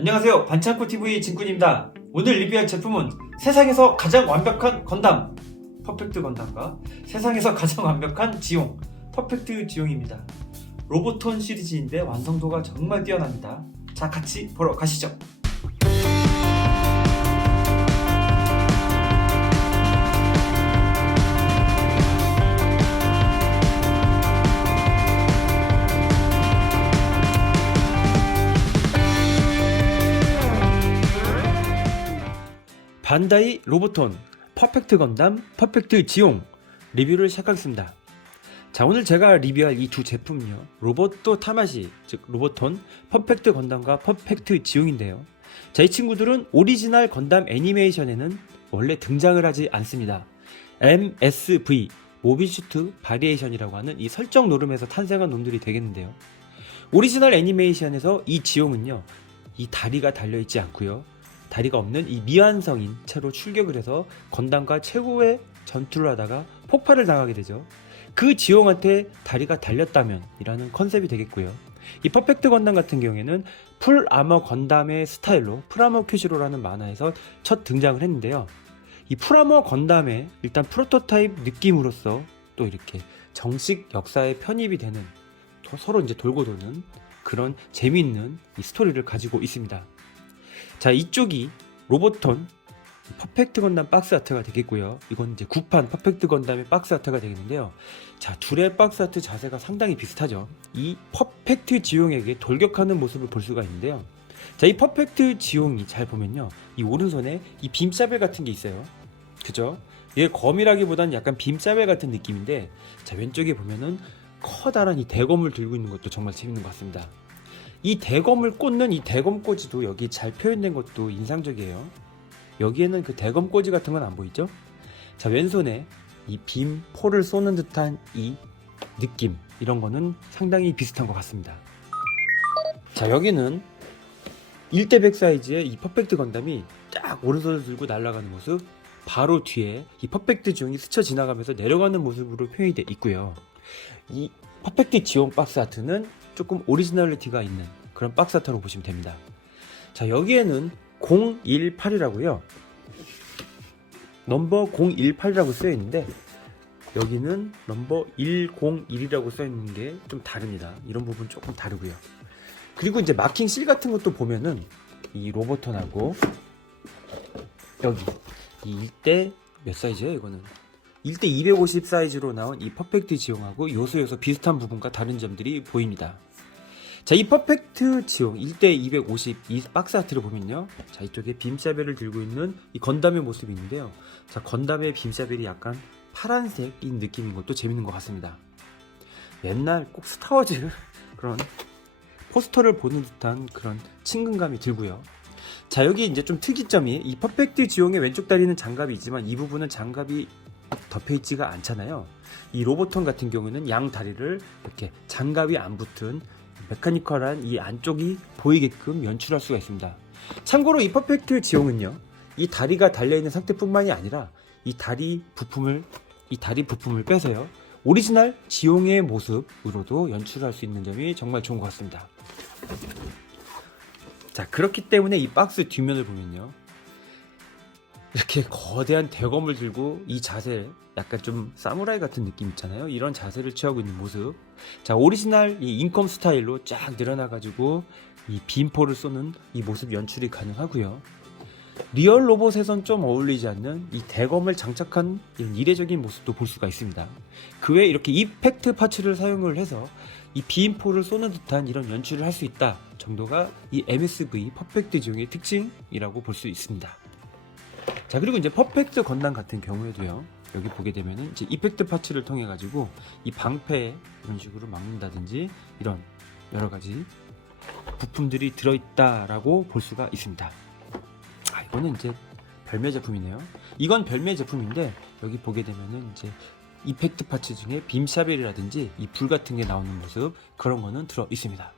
안녕하세요, 반창고TV 진쿤입니다. 오늘 리뷰할 제품은 세상에서 가장 완벽한 건담 퍼펙트 건담과 세상에서 가장 완벽한 지용 퍼펙트 지용입니다. 로보톤 시리즈인데 완성도가 정말 뛰어납니다. 자, 같이 보러 가시죠. 반다이 로보톤 퍼펙트 건담 퍼펙트 지용 리뷰를 시작하겠습니다. 자, 오늘 제가 리뷰할 이 두 제품은요, 로봇도 타마시, 즉 로보톤 퍼펙트 건담과 퍼펙트 지용인데요. 자, 이 친구들은 오리지널 건담 애니메이션에는 원래 등장을 하지 않습니다. MSV 모비슈트 바리에이션이라고 하는 이 설정 노름에서 탄생한 놈들이 되겠는데요. 오리지널 애니메이션에서 이 지용은요, 이 다리가 달려있지 않고요, 다리가 없는 이 미완성인 채로 출격을 해서 건담과 최고의 전투를 하다가 폭발을 당하게 되죠. 그 지용한테 다리가 달렸다면 이라는 컨셉이 되겠고요. 이 퍼펙트 건담 같은 경우에는 풀 아머 건담의 스타일로 풀아머 큐시로라는 만화에서 첫 등장을 했는데요. 이 풀아머 건담의 일단 프로토타입 느낌으로서 또 이렇게 정식 역사에 편입이 되는, 서로 이제 돌고 도는 그런 재미있는 이 스토리를 가지고 있습니다. 자, 이쪽이 로보톤 퍼펙트 건담 박스 아트가 되겠고요. 이건 이제 구판 퍼펙트 건담의 박스 아트가 되겠는데요. 자, 둘의 박스 아트 자세가 상당히 비슷하죠. 이 퍼펙트 지용에게 돌격하는 모습을 볼 수가 있는데요. 자, 이 퍼펙트 지용이 잘 보면요, 이 오른손에 이 빔사벨 같은 게 있어요. 그죠? 이게 검이라기보다는 약간 빔사벨 같은 느낌인데, 자, 왼쪽에 보면은 커다란 이 대검을 들고 있는 것도 정말 재밌는 것 같습니다. 이 대검을 꽂는 이 대검꽂이도 여기 잘 표현된 것도 인상적이에요. 여기에는 그 대검꽂이 같은 건 안 보이죠? 자, 왼손에 이 빔포를 쏘는 듯한 이 느낌, 이런 거는 상당히 비슷한 것 같습니다. 자, 여기는 1대100 사이즈의 이 퍼펙트 건담이 딱 오른손을 들고 날아가는 모습, 바로 뒤에 이 퍼펙트 지용이 스쳐 지나가면서 내려가는 모습으로 표현이 되어 있고요. 이 퍼펙트 지용 박스 아트는 조금 오리지널리티가 있는 그런 박스 아트로 보시면 됩니다. 자, 여기에는 018이라고요. 넘버 018이라고 쓰여 있는데, 여기는 넘버 101이라고 써 있는 게 좀 다릅니다. 이런 부분 조금 다르고요. 그리고 이제 마킹 실 같은 것도 보면은 이 로보톤하고 여기 이 1대 몇 사이즈예요? 이거는 1대 250 사이즈로 나온 이 퍼펙트 지용하고 요소 비슷한 부분과 다른 점들이 보입니다. 자, 이 퍼펙트 지용 1대 250 이 박스 아트를 보면요, 자, 이쪽에 빔사벨을 들고 있는 이 건담의 모습이 있는데요. 자, 건담의 빔사벨이 약간 파란색인 느낌인 것도 재밌는 것 같습니다. 옛날 꼭 스타워즈 그런 포스터를 보는 듯한 그런 친근감이 들고요. 자, 여기 이제 좀 특이점이, 이 퍼펙트 지용의 왼쪽 다리는 장갑이 있지만 이 부분은 장갑이 덮여있지가 않잖아요. 이 로보톤 같은 경우는 양 다리를 이렇게 장갑이 안 붙은 메카니컬한 이 안쪽이 보이게끔 연출할 수가 있습니다. 참고로 이 퍼펙트 지용은요, 이 다리가 달려있는 상태뿐만이 아니라 이 다리 부품을 빼서요, 오리지널 지용의 모습으로도 연출할 수 있는 점이 정말 좋은 것 같습니다. 자, 그렇기 때문에 이 박스 뒷면을 보면요, 이렇게 거대한 대검을 들고 이 자세, 약간 좀 사무라이 같은 느낌 있잖아요. 이런 자세를 취하고 있는 모습. 자, 오리지널 이 인컴 스타일로 쫙 늘어나가지고 이 빔포를 쏘는 이 모습 연출이 가능하고요. 리얼 로봇에선 좀 어울리지 않는 이 대검을 장착한 이런 이례적인 모습도 볼 수가 있습니다. 그 외에 이렇게 이펙트 파츠를 사용을 해서 이 빔포를 쏘는 듯한 이런 연출을 할 수 있다 정도가 이 MSV 퍼펙트 지용의 특징이라고 볼 수 있습니다. 자, 그리고 이제 퍼펙트 건담 같은 경우에도요, 여기 보게 되면은 이제 이펙트 파츠를 통해 가지고 이 방패 이런 식으로 막는다든지 이런 여러 가지 부품들이 들어있다라고 볼 수가 있습니다. 아, 이거는 이제 별매 제품이네요. 이건 별매 제품인데, 여기 보게 되면은 이제 이펙트 파츠 중에 빔사벨이라든지 이 불 같은 게 나오는 모습, 그런 거는 들어 있습니다.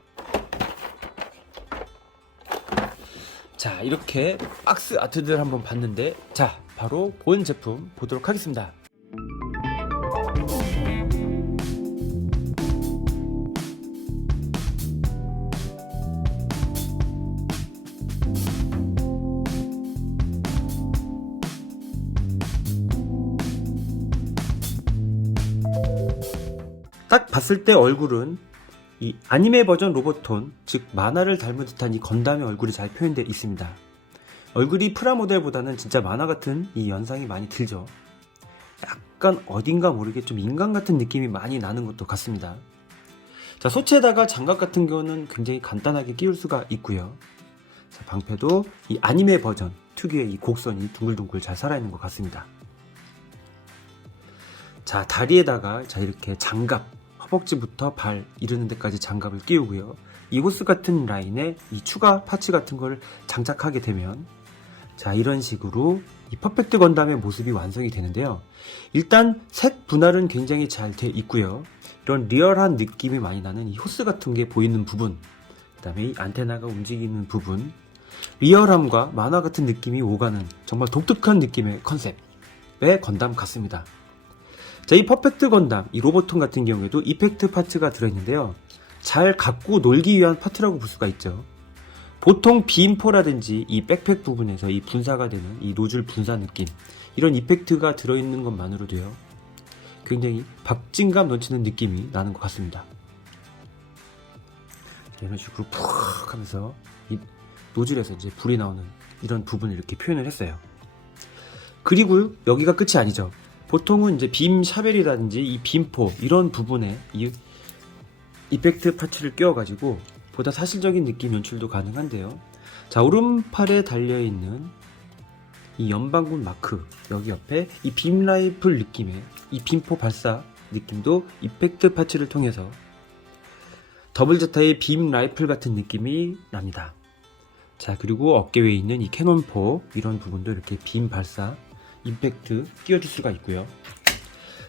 자, 이렇게 박스 아트들 한번 봤는데, 자, 바로 본 제품 보도록 하겠습니다. 딱 봤을 때 얼굴은 이 아니메 버전 로보톤, 즉 만화를 닮은 듯한 이 건담의 얼굴이 잘 표현되어 있습니다. 얼굴이 프라모델보다는 진짜 만화 같은 이 연상이 많이 들죠. 약간 어딘가 모르게 좀 인간 같은 느낌이 많이 나는 것도 같습니다. 자, 소체에다가 장갑 같은 경우는 굉장히 간단하게 끼울 수가 있고요. 자, 방패도 이 아니메 버전 특유의 이 곡선이 둥글둥글 잘 살아있는 것 같습니다. 자, 다리에다가 자 이렇게 장갑, 허벅지부터 발 이르는 데까지 장갑을 끼우고요. 이 호스 같은 라인에 이 추가 파츠 같은 걸 장착하게 되면 자, 이런 식으로 이 퍼펙트 건담의 모습이 완성이 되는데요. 일단 색 분할은 굉장히 잘 돼 있고요. 이런 리얼한 느낌이 많이 나는 이 호스 같은 게 보이는 부분, 그 다음에 이 안테나가 움직이는 부분, 리얼함과 만화 같은 느낌이 오가는 정말 독특한 느낌의 컨셉의 건담 같습니다. 자, 이 퍼펙트 건담, 이 로보톤 같은 경우에도 이펙트 파츠가 들어있는데요. 잘 갖고 놀기 위한 파트라고 볼 수가 있죠. 보통 비인포라든지 이 백팩 부분에서 이 분사가 되는 이 노즐 분사 느낌, 이런 이펙트가 들어있는 것만으로도요, 굉장히 박진감 넘치는 느낌이 나는 것 같습니다. 이런 식으로 푹 하면서 이 노즐에서 이제 불이 나오는 이런 부분을 이렇게 표현을 했어요. 그리고 여기가 끝이 아니죠. 보통은 이제 빔 샤벨이라든지 이 빔포 이런 부분에 이 이펙트 파츠를 끼워가지고 보다 사실적인 느낌 연출도 가능한데요. 자, 오른팔에 달려있는 이 연방군 마크, 여기 옆에 이 빔 라이플 느낌의 이 빔포 발사 느낌도 이펙트 파츠를 통해서 더블 제타의 빔 라이플 같은 느낌이 납니다. 자, 그리고 어깨 위에 있는 이 캐논포 이런 부분도 이렇게 빔 발사 임팩트 끼워줄 수가 있고요.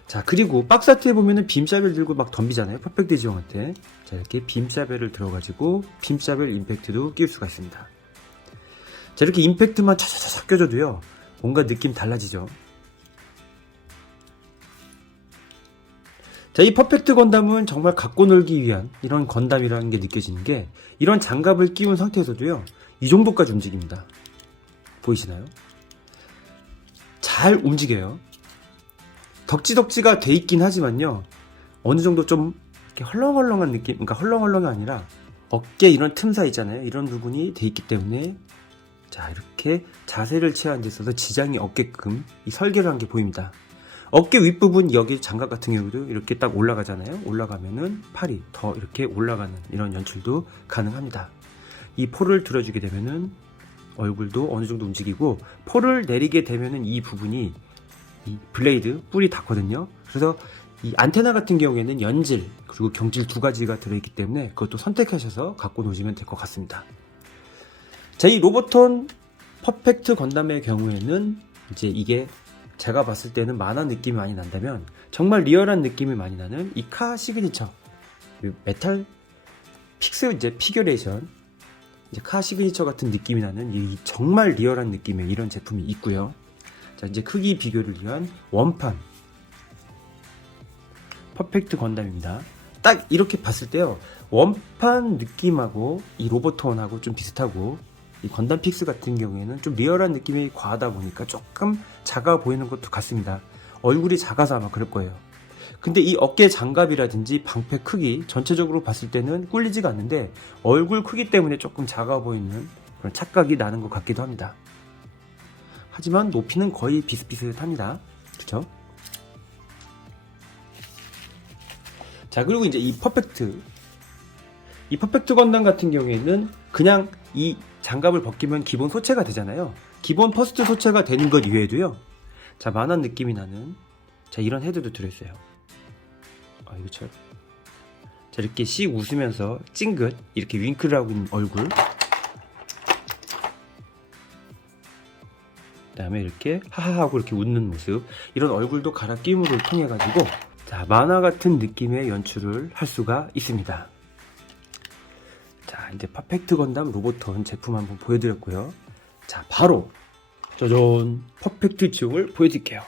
자, 그리고 박스 아트에 보면은 빔샤벨 들고 막 덤비잖아요, 퍼펙트 지용한테. 자, 이렇게 빔샤벨을 들어가지고 빔샤벨 임팩트도 끼울 수가 있습니다. 자, 이렇게 임팩트만 차차차차 껴줘도요, 뭔가 느낌 달라지죠. 자, 이 퍼펙트 건담은 정말 갖고 놀기 위한 이런 건담이라는 게 느껴지는 게, 이런 장갑을 끼운 상태에서도요, 이 정도까지 움직입니다. 보이시나요? 잘 움직여요. 덕지덕지가 돼 있긴 하지만요, 어느 정도 좀 이렇게 헐렁헐렁한 느낌, 그러니까 헐렁헐렁이 아니라 어깨 이런 틈사 있잖아요, 이런 부분이 돼 있기 때문에 자, 이렇게 자세를 취한 데 있어서 지장이 없게끔 이 설계를 한 게 보입니다. 어깨 윗부분 여기 장갑 같은 경우도 이렇게 딱 올라가잖아요. 올라가면은 팔이 더 이렇게 올라가는 이런 연출도 가능합니다. 이 포를 들어주게 되면은 얼굴도 어느 정도 움직이고, 포를 내리게 되면은 이 부분이 이 블레이드 뿔이 닿거든요. 그래서 이 안테나 같은 경우에는 연질 그리고 경질 두 가지가 들어있기 때문에 그것도 선택하셔서 갖고 노시면 될 것 같습니다. 자, 이 로보톤 퍼펙트 건담의 경우에는 이제 이게 제가 봤을 때는 만화 느낌이 많이 난다면, 정말 리얼한 느낌이 많이 나는 이 카 시그니처, 메탈 픽스 이제 피규레이션, 이제 카 시그니처 같은 느낌이 나는 이 정말 리얼한 느낌의 이런 제품이 있고요. 자, 이제 크기 비교를 위한 원판 퍼펙트 건담입니다. 딱 이렇게 봤을 때요, 원판 느낌하고 이 로보톤하고 좀 비슷하고, 이 건담 픽스 같은 경우에는 좀 리얼한 느낌이 과하다 보니까 조금 작아 보이는 것도 같습니다. 얼굴이 작아서 아마 그럴 거예요. 근데 이 어깨 장갑이라든지 방패 크기 전체적으로 봤을 때는 꿀리지가 않는데, 얼굴 크기 때문에 조금 작아 보이는 그런 착각이 나는 것 같기도 합니다. 하지만 높이는 거의 비슷비슷합니다. 그쵸? 자, 그리고 이제 이 퍼펙트 건담 같은 경우에는 그냥 이 장갑을 벗기면 기본 소체가 되잖아요. 기본 퍼스트 소체가 되는 것 이외에도요, 자, 만화 느낌이 나는 자, 이런 헤드도 들어있어요. 아, 이거 참. 자, 이렇게 씩 웃으면서 찡긋 이렇게 윙크를 하고 있는 얼굴, 그 다음에 이렇게 하하하고 이렇게 웃는 모습, 이런 얼굴도 갈아 끼움을 통해 가지고 자, 만화 같은 느낌의 연출을 할 수가 있습니다. 자, 이제 퍼펙트 건담 로보톤 제품 한번 보여드렸고요. 자, 바로 짜잔, 퍼펙트 지용을 보여드릴게요.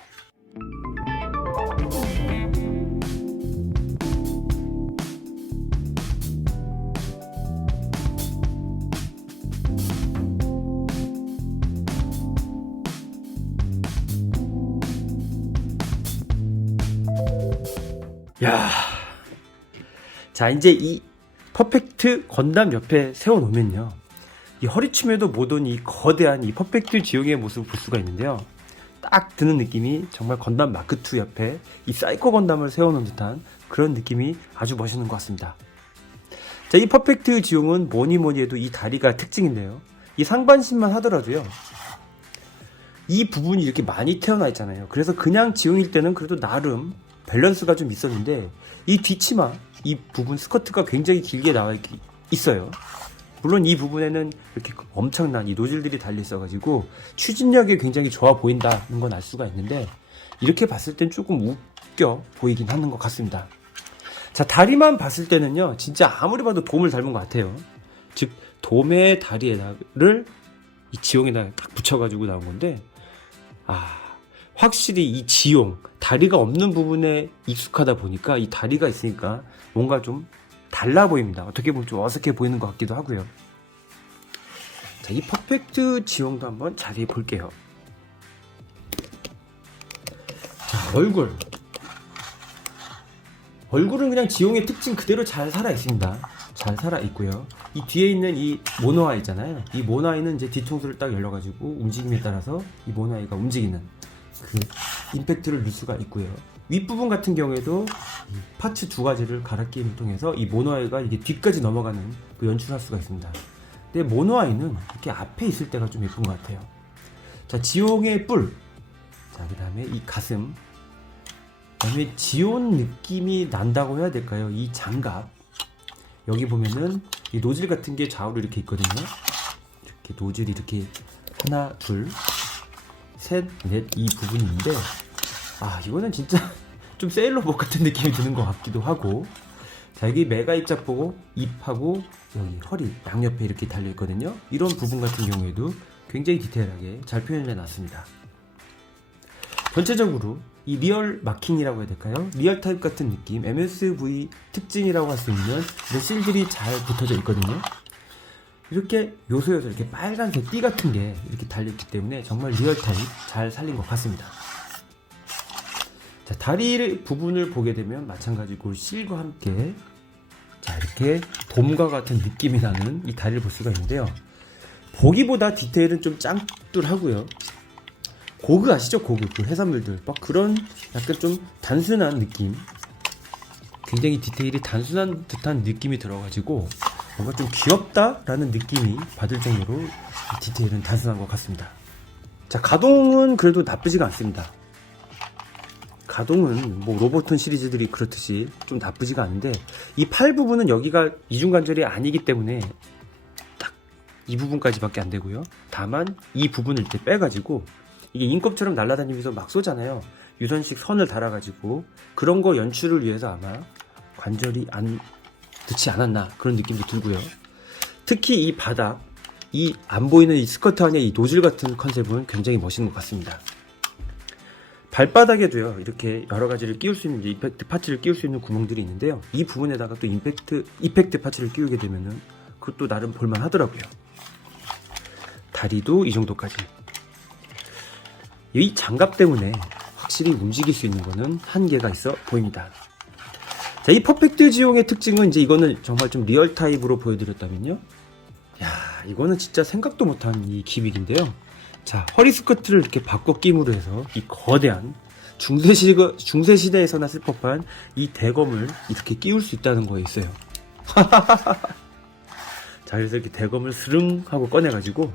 야, 자, 이제 이 퍼펙트 건담 옆에 세워놓으면요, 이 허리춤에도 못 온 이 거대한 이 퍼펙트 지용의 모습을 볼 수가 있는데요. 딱 드는 느낌이 정말 건담 마크2 옆에 이 사이코 건담을 세워놓은 듯한 그런 느낌이 아주 멋있는 것 같습니다. 자, 이 퍼펙트 지용은 뭐니 해도 이 다리가 특징인데요. 이 상반신만 하더라도요, 이 부분이 이렇게 많이 태어나 있잖아요. 그래서 그냥 지용일 때는 그래도 나름 밸런스가 좀 있었는데, 이 뒷치마, 이 부분 스커트가 굉장히 길게 나와 있어요. 물론 이 부분에는 이렇게 엄청난 이 노즐들이 달려 있어가지고 추진력이 굉장히 좋아 보인다는 건 알 수가 있는데, 이렇게 봤을 땐 조금 웃겨 보이긴 하는 것 같습니다. 자, 다리만 봤을 때는요, 진짜 아무리 봐도 돔을 닮은 것 같아요. 즉, 돔의 다리를 이 지용에다 딱 붙여가지고 나온 건데, 확실히 이 지용, 다리가 없는 부분에 익숙하다 보니까 이 다리가 있으니까 뭔가 좀 달라 보입니다. 어떻게 보면 좀 어색해 보이는 것 같기도 하고요. 자, 이 퍼펙트 지용도 한번 자세히 볼게요. 자, 얼굴은 그냥 지용의 특징 그대로 잘 살아 있습니다. 잘 살아 있고요. 이 뒤에 있는 이 모노아이 있잖아요. 이 모노아이는 이제 뒤통수를 딱 열려가지고 움직임에 따라서 이 모노아이가 움직이는 그 임팩트를 줄 수가 있고요. 윗부분 같은 경우에도 파츠 두 가지를 갈아 끼임을 통해서 이 모노아이가 이게 뒤까지 넘어가는 그 연출을 할 수가 있습니다. 근데 모노아이는 이렇게 앞에 있을 때가 좀 예쁜 것 같아요. 자, 지용의 뿔. 자, 그 다음에 이 가슴. 그 다음에 지온 느낌이 난다고 해야 될까요? 이 장갑. 여기 보면은 이 노즐 같은 게 좌우로 이렇게 있거든요. 이렇게 노즐이 이렇게 하나, 둘, 셋, 넷, 이 부분이 있는데, 이거는 진짜 좀 세일러복 같은 느낌이 드는 것 같기도 하고. 자, 여기 메가 입자 보고 입하고 여기 허리 양옆에 이렇게 달려 있거든요. 이런 부분 같은 경우에도 굉장히 디테일하게 잘 표현해 놨습니다. 전체적으로 이 리얼 마킹이라고 해야 될까요? 리얼 타입 같은 느낌, MSV 특징이라고 할 수 있는 실들이 잘 붙어져 있거든요. 이렇게 요소에서 이렇게 빨간색 띠 같은 게 이렇게 달려있기 때문에 정말 리얼 타입 잘 살린 것 같습니다. 자, 다리 부분을 보게 되면 마찬가지로 실과 함께 자, 이렇게 돔과 같은 느낌이 나는 이 다리를 볼 수가 있는데요. 보기보다 디테일은 좀 짱돌하고요. 고그 아시죠? 고그, 그 해산물들 막 그런 약간 좀 단순한 느낌, 굉장히 디테일이 단순한 듯한 느낌이 들어가지고 뭔가 좀 귀엽다라는 느낌이 받을 정도로 디테일은 단순한 것 같습니다. 자, 가동은 그래도 나쁘지가 않습니다. 가동은 뭐 로보톤 시리즈들이 그렇듯이 좀 나쁘지가 않은데, 이 팔 부분은 여기가 이중관절이 아니기 때문에 딱 이 부분까지밖에 안 되고요. 다만 이 부분을 이렇게 빼가지고 이게 인컵처럼 날아다니면서 막 쏘잖아요. 유선식 선을 달아가지고 그런 거 연출을 위해서 아마 관절이 안 넣지 않았나 그런 느낌도 들고요. 특히 이 바닥, 이 안 보이는 이 스커트 안에 이 노즐 같은 컨셉은 굉장히 멋있는 것 같습니다. 발바닥에도요, 이렇게 여러 가지를 끼울 수 있는 임팩트 파츠를 끼울 수 있는 구멍들이 있는데요. 이 부분에다가 또 이펙트 파츠를 끼우게 되면은 그것도 나름 볼만 하더라고요. 다리도 이 정도까지. 이 장갑 때문에 확실히 움직일 수 있는 거는 한계가 있어 보입니다. 자, 이 퍼펙트 지용의 특징은 이제 이거는 정말 좀 리얼 타입으로 보여드렸다면요. 이거는 진짜 생각도 못한 이 기믹인데요. 자, 허리 스커트를 이렇게 바꿔 끼므로 해서 이 거대한 중세시대에서나 쓸 법한 이 대검을 이렇게 끼울 수 있다는 거에 있어요. 자, 그래서 이렇게 대검을 스릉 하고 꺼내가지고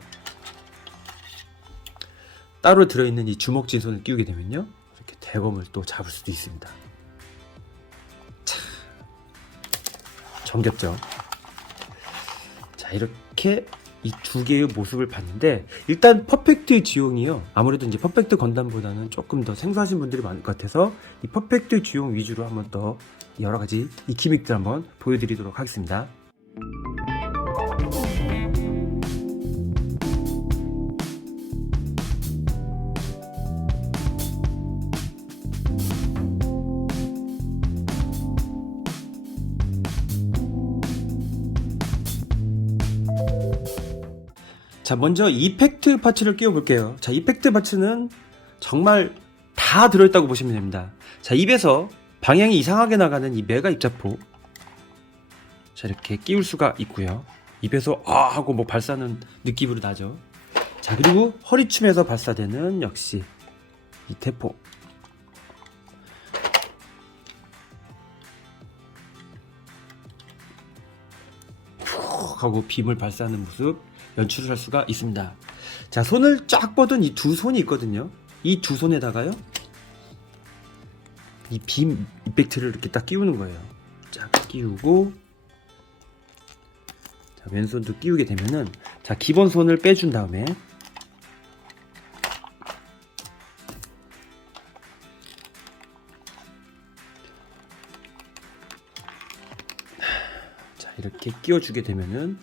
따로 들어있는 이 주먹진손을 끼우게 되면요, 이렇게 대검을 또 잡을 수도 있습니다. 참 정겹죠. 자, 이렇게 이 두 개의 모습을 봤는데, 일단 퍼펙트 지용이요, 아무래도 이제 퍼펙트 건담보다는 조금 더 생소하신 분들이 많을 것 같아서 이 퍼펙트 지용 위주로 한번 더 여러 가지 이 기믹들 한번 보여드리도록 하겠습니다. 자, 먼저 이펙트 파츠를 끼워 볼게요. 자, 이펙트 파츠는 정말 다 들어있다고 보시면 됩니다. 자, 입에서 방향이 이상하게 나가는 이 메가 입자포, 자, 이렇게 끼울 수가 있고요. 입에서 아 하고 뭐 발사하는 느낌으로 나죠. 자, 그리고 허리춤에서 발사되는 역시 이 대포. 푹 하고 빔을 발사하는 모습 연출을 할 수가 있습니다. 자, 손을 쫙 뻗은 이 두 손이 있거든요. 이 두 손에다가요, 이 빔 임팩트를 이렇게 딱 끼우는 거예요. 쫙 끼우고, 자, 왼손도 끼우게 되면은, 자, 기본 손을 빼준 다음에, 자, 이렇게 끼워주게 되면은,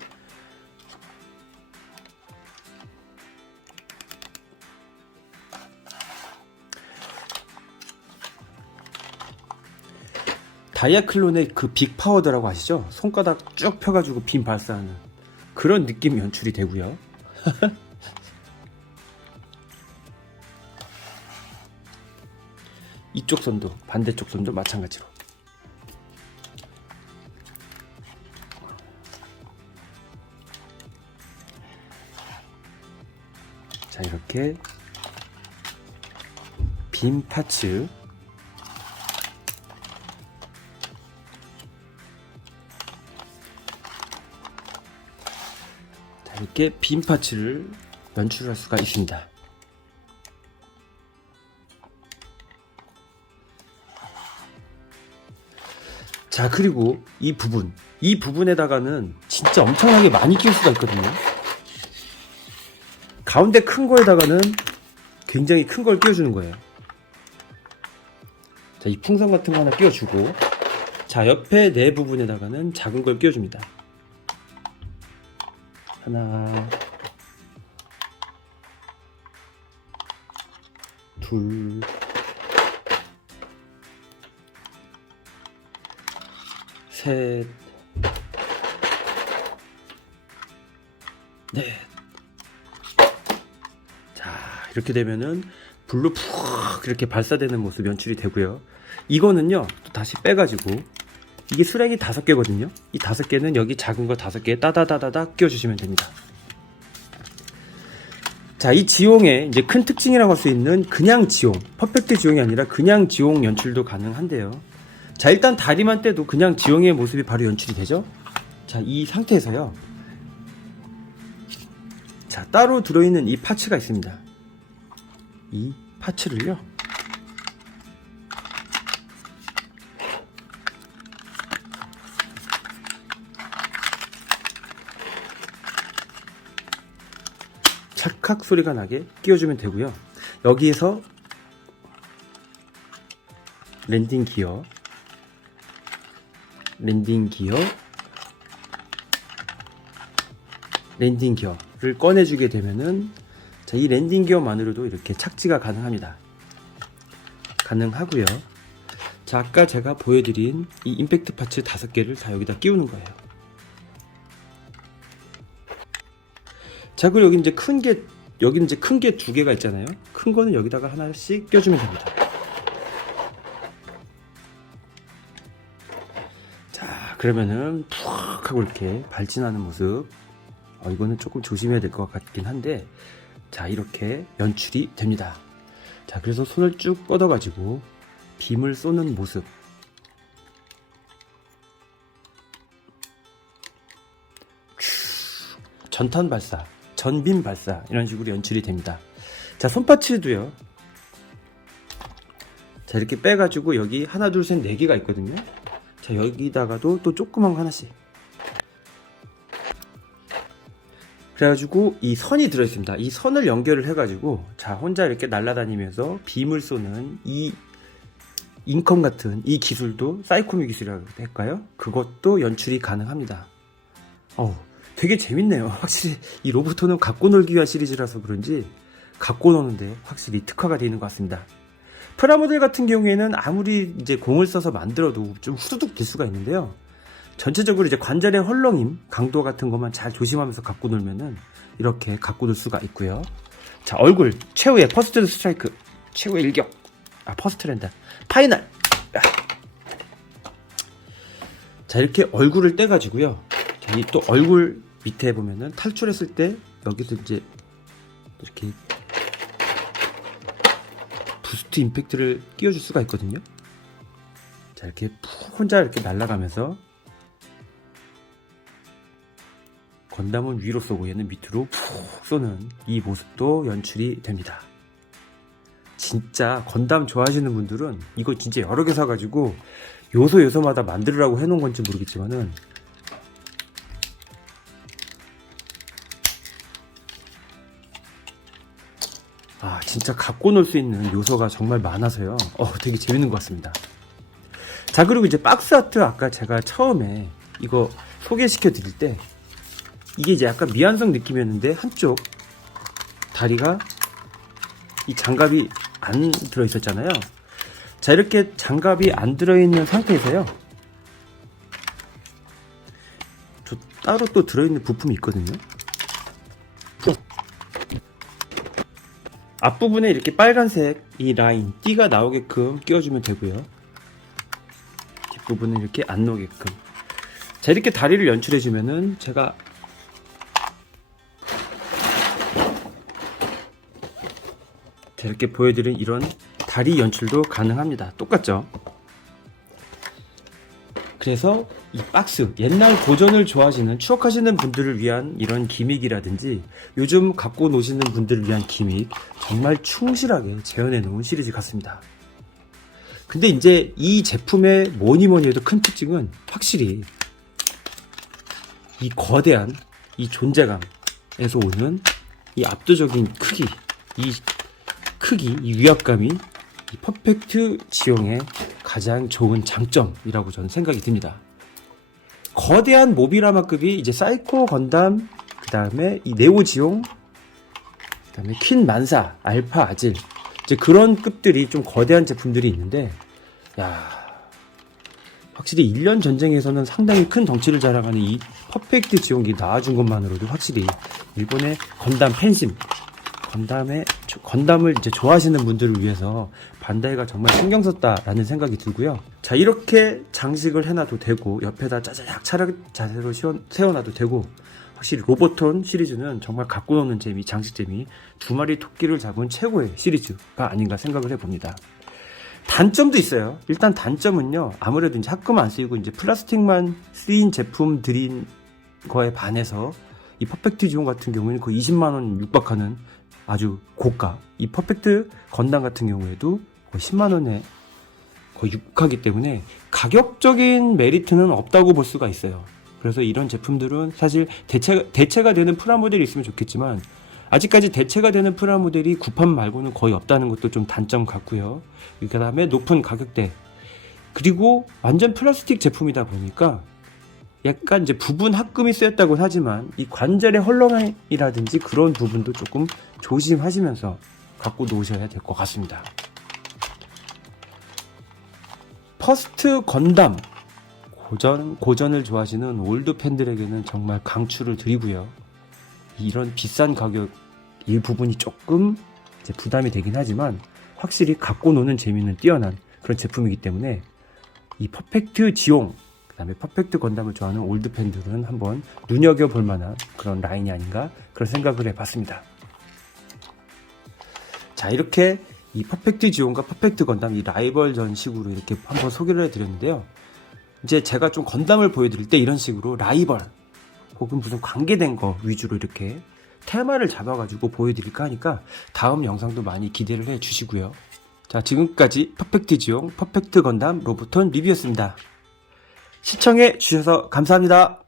다이아클론의 그 빅파워더라고 아시죠? 손가락 쭉 펴가지고 빔 발사하는 그런 느낌 연출이 되고요. 이쪽 손도, 반대쪽 손도 마찬가지로. 자, 이렇게 빔 파츠, 이렇게 빔 파츠를 연출할 수가 있습니다. 자, 그리고 이 부분에다가는 진짜 엄청나게 많이 끼울 수가 있거든요. 가운데 큰 거에다가는 굉장히 큰 걸 끼워주는 거예요. 자, 이 풍선 같은 거 하나 끼워주고, 자, 옆에 네 부분에다가는 작은 걸 끼워줍니다. 하나, 둘, 셋, 넷. 자, 이렇게 되면은 불로 푹 이렇게 발사되는 모습 연출이 되고요. 이거는요, 또 다시 빼가지고, 이게 수랭이 5개거든요. 이 5개는 여기 작은 거 5개 따다다다다 끼워주시면 됩니다. 자, 이 지용의 이제 큰 특징이라고 할 수 있는 그냥 지용, 퍼펙트 지용이 아니라 그냥 지용 연출도 가능한데요. 자, 일단 다리만 떼도 그냥 지용의 모습이 바로 연출이 되죠. 자, 이 상태에서요, 자, 따로 들어있는 이 파츠가 있습니다. 이 파츠를요, 찰칵 소리가 나게 끼워주면 되고요. 여기에서 랜딩 기어를 꺼내주게 되면은, 자, 이 랜딩 기어만으로도 이렇게 착지가 가능합니다. 가능하고요. 자, 아까 제가 보여드린 이 임팩트 파츠 5개를 다 여기다 끼우는 거예요. 자, 그리고 여기 이제 큰 게 2개가 있잖아요. 큰 거는 여기다가 하나씩 껴주면 됩니다. 자, 그러면은 푹 하고 이렇게 발진하는 모습, 이거는 조금 조심해야 될 것 같긴 한데, 자, 이렇게 연출이 됩니다. 자, 그래서 손을 쭉 뻗어가지고 빔을 쏘는 모습, 전탄 발사, 전빔 발사, 이런 식으로 연출이 됩니다. 자, 손파츠도요. 자, 이렇게 빼가지고 여기 하나, 둘, 셋, 4개가 있거든요. 자, 여기다가도 또 조그만 거 하나씩. 그래가지고 이 선이 들어있습니다. 이 선을 연결을 해가지고, 자, 혼자 이렇게 날아다니면서 빔을 쏘는 이 인컴 같은 이 기술도 사이코미 기술이라고 할까요? 그것도 연출이 가능합니다. 되게 재밌네요. 확실히 이 로보토는 갖고 놀기 위한 시리즈라서 그런지 갖고 노는데 확실히 특화가 되어 있는 것 같습니다. 프라모델 같은 경우에는 아무리 이제 공을 써서 만들어도 좀 후두둑 될 수가 있는데요. 전체적으로 이제 관절의 헐렁임, 강도 같은 것만 잘 조심하면서 갖고 놀면은 이렇게 갖고 놀 수가 있고요. 자, 얼굴 최후의 퍼스트 스트라이크, 최후의 일격, 퍼스트 랜다, 파이널. 자, 이렇게 얼굴을 떼가지고요. 자, 이 또 얼굴 밑에 보면은 탈출했을 때 여기서 이제 이렇게 부스트 임팩트를 끼워줄 수가 있거든요. 자, 이렇게 푹 혼자 이렇게 날아가면서 건담은 위로 쏘고 얘는 밑으로 푹 쏘는 이 모습도 연출이 됩니다. 진짜 건담 좋아하시는 분들은 이거 진짜 여러 개 사가지고 요소마다 만들으라고 해놓은 건지 모르겠지만은 진짜 갖고 놀 수 있는 요소가 정말 많아서요. 되게 재밌는 것 같습니다. 자, 그리고 이제 박스 아트 아까 제가 처음에 이거 소개시켜 드릴 때 이게 이제 약간 미완성 느낌이었는데 한쪽 다리가 이 장갑이 안 들어있었잖아요. 자, 이렇게 장갑이 안 들어있는 상태에서요. 따로 또 들어있는 부품이 있거든요. 앞부분에 이렇게 빨간색 이 라인 띠가 나오게끔 끼워주면 되고요. 뒷부분은 이렇게 안 나오게끔. 자, 이렇게 다리를 연출해주면은 제가 자, 이렇게 보여드린 이런 다리 연출도 가능합니다. 똑같죠? 그래서 이 박스, 옛날 고전을 좋아하시는, 추억하시는 분들을 위한 이런 기믹이라든지 요즘 갖고 노시는 분들을 위한 기믹 정말 충실하게 재현해 놓은 시리즈 같습니다. 근데 이제 이 제품의 뭐니 해도 큰 특징은 확실히 이 거대한 이 존재감에서 오는 이 압도적인 크기, 이 위압감이 이 퍼펙트 지용의 가장 좋은 장점이라고 저는 생각이 듭니다. 거대한 모비라마급이 이제 사이코 건담, 그 다음에 이 네오 지용, 그 다음에 퀸 만사, 알파 아질, 이제 그런 급들이 좀 거대한 제품들이 있는데, 확실히 1년 전쟁에서는 상당히 큰 덩치를 자랑하는 이 퍼펙트 지용이 나와준 것만으로도 확실히 일본의 건담 팬심, 건담을 이제 좋아하시는 분들을 위해서 반다이가 정말 신경 썼다라는 생각이 들고요. 자, 이렇게 장식을 해놔도 되고 옆에다 짜자작 차렷 자세로 세워놔도 되고, 확실히 로보톤 시리즈는 정말 갖고 노는 재미, 장식 재미, 두 마리 토끼를 잡은 최고의 시리즈가 아닌가 생각을 해봅니다. 단점도 있어요. 일단 단점은요, 아무래도 이제 합금 안 쓰이고 이제 플라스틱만 쓰인 제품 들인 거에 반해서 이 퍼펙트 지용 같은 경우에는 거의 20만원 육박하는 아주 고가, 이 퍼펙트 건담 같은 경우에도 거의 10만원에 거의 육박하기 때문에 가격적인 메리트는 없다고 볼 수가 있어요. 그래서 이런 제품들은 사실 대체가 되는 프라모델이 있으면 좋겠지만 아직까지 대체가 되는 프라모델이 구판 말고는 거의 없다는 것도 좀 단점 같고요. 그 다음에 높은 가격대, 그리고 완전 플라스틱 제품이다 보니까 약간 이제 부분 합금이 쓰였다고 하지만 이 관절의 헐렁함이라든지 그런 부분도 조금 조심하시면서 갖고 노셔야 될 것 같습니다. 퍼스트 건담 고전을 좋아하시는 올드 팬들에게는 정말 강추를 드리고요. 이런 비싼 가격 일부분이 조금 이제 부담이 되긴 하지만 확실히 갖고 노는 재미는 뛰어난 그런 제품이기 때문에 이 퍼펙트 지용, 그 다음에 퍼펙트 건담을 좋아하는 올드 팬들은 한번 눈여겨볼 만한 그런 라인이 아닌가 그런 생각을 해봤습니다. 자, 이렇게 이 퍼펙트 지용과 퍼펙트 건담 이 라이벌전 식으로 이렇게 한번 소개를 해드렸는데요. 이제 제가 좀 건담을 보여드릴 때 이런 식으로 라이벌 혹은 무슨 관계된 거 위주로 이렇게 테마를 잡아가지고 보여드릴까 하니까 다음 영상도 많이 기대를 해주시고요. 자, 지금까지 퍼펙트 지용, 퍼펙트 건담 로보톤 리뷰였습니다. 시청해 주셔서 감사합니다.